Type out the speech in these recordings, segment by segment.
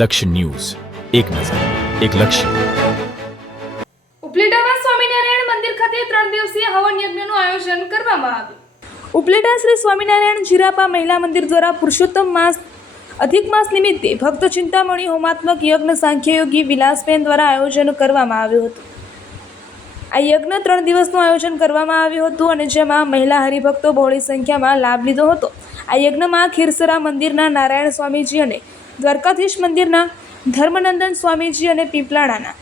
લક્ષ્ય ન્યૂઝ, એક નજર, એક લક્ષ્ય. ઉપલેટામાં સ્વામિનારાયણ મંદિર ખાતે 3 દિવસીય હવન યજ્ઞનું આયોજન કરવામાં આવ્યું. ઉપલેટા શ્રી સ્વામિનારાયણ જીરાપા મહિલા મંદિર દ્વારા પુરુષોત્તમ માસ અધિક માસ નિમિત્તે ભક્ત ચિંતામણી હોમાત્મક યજ્ઞ સાંખ્યયોગી વિલાસબેન દ્વારા આયોજન કરવામાં આવ્યું હતું. આ યજ્ઞ 3 દિવસનું આયોજન કરવામાં આવ્યું હતું અને જેમાં મહિલા હરિભક્તો બહોળી સંખ્યામાં લાભ લીધો હતો. આ યજ્ઞમાં ખીરસરા મંદિરના નારાયણ સ્વામીજી અને દ્વારકાધીશ મંદિરના ધર્મનંદન સ્વામીજી અને પીપલાણાના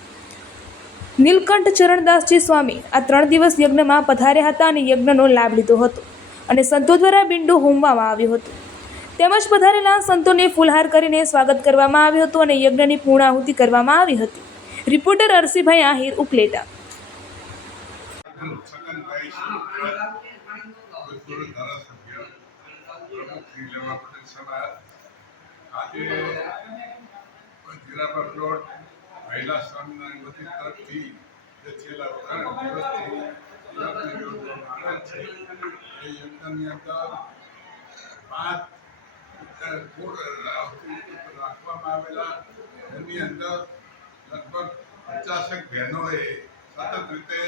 નીલકંઠ ચરણદાસજી સ્વામી આ 3 દિવસ યજ્ઞમાં પધાર્યા હતા અને યજ્ઞનો લાભ લીધો હતો અને સંતો દ્વારા બિંડું હોમવામાં આવ્યું હતું. તેમજ પધારેલા સંતોને ફૂલહાર કરીને સ્વાગત કરવામાં આવ્યું હતું અને યજ્ઞની પૂર્ણાહુતિ કરવામાં આવી હતી. રિપોર્ટર અરસીભાઈ આહિર, ઉપલેટા. આજે જીરાપા પ્લોટ મહિલા સ્વામિનારાયણ મંદિર તરફથી જે છેલ્લા 3 દિવસથી યજ્ઞ યોજવામાં આવે છે એ યજ્ઞની અંદર 5 છોડ રાખવામાં આવેલા, એની અંદર લગભગ 50 બહેનોએ સતત રીતે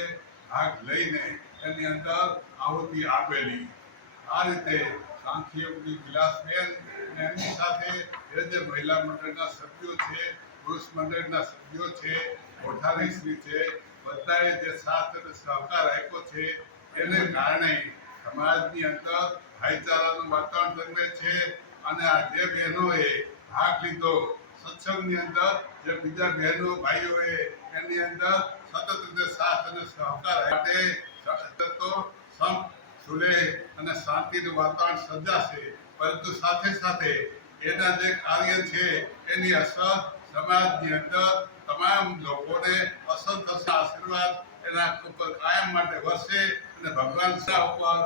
ભાગ લઈને એની અંદર આહુતિ આપેલી. આ રીતે સાંખ્યયોગી વિલાસબેન અને એમની સાથે જે મહિલા મંડળના સભ્યો છે, પુરુષ મંડળના સભ્યો છે, કોઠારીશ્રી છે, બધાએ જે સાથ અને સહકાર આપ્યો છે એને કારણે સમાજની અંદર ભાઈચારાનું વાતાવરણ જન્મે છે. અને આ જે બહેનોએ ભાગ લીધો સત્સંગની અંદર, જે બીજા બહેનો ભાઈઓએ એની અંદર સતત રીતે સાથ અને સહકાર માટે સંપ સુલેહ અને શાંતિનું વાતાવરણ સર્જાશે. પરંતુ સાથે સાથે એના જે કાર્ય છે એની અસર સમાજની અંદર તમામ લોકોને અસર થશે. આશીર્વાદ એના ઉપર કાયમ માટે વરસે અને ભગવાન શાહ ઉપર